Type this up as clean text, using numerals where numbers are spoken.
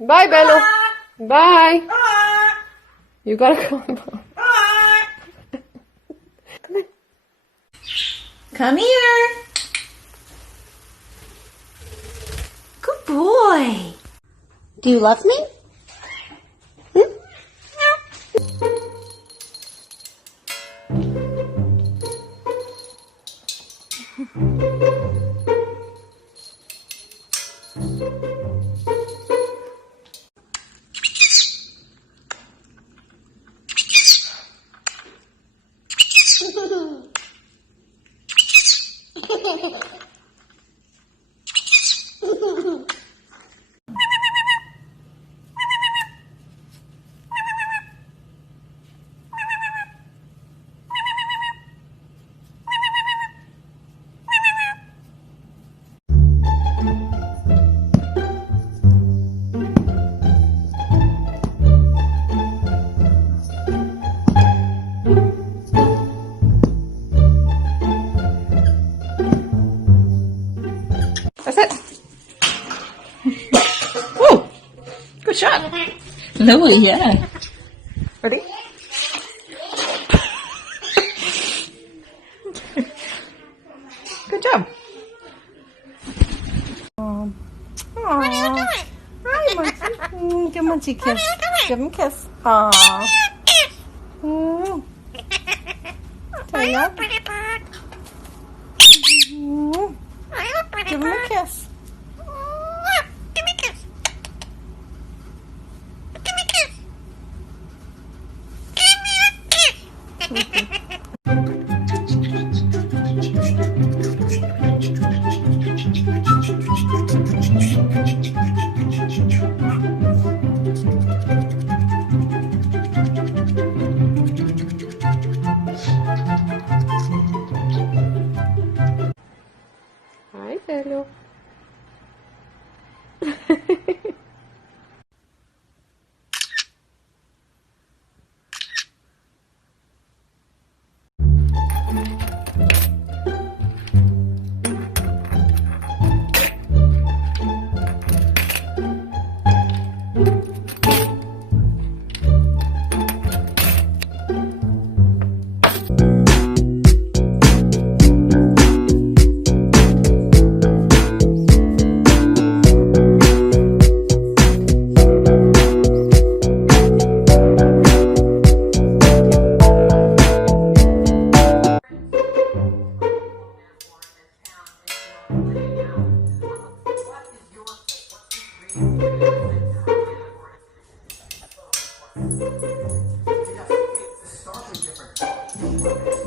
Bye, Bello. Bye. You gotta go. Come in. Come here. Good boy. Do you love me? That's it. Woo! Good shot. Louie, yeah. Ready? Good job. What are you doing? Hi, Munchie. Give Munchie a kiss. Give him a kiss. Aww. There you go. Give him a kiss. Give me a kiss. Give me a kiss. Give me a kiss. Hi, Bello. It's a starkly different.